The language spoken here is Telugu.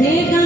देगा मन्नाना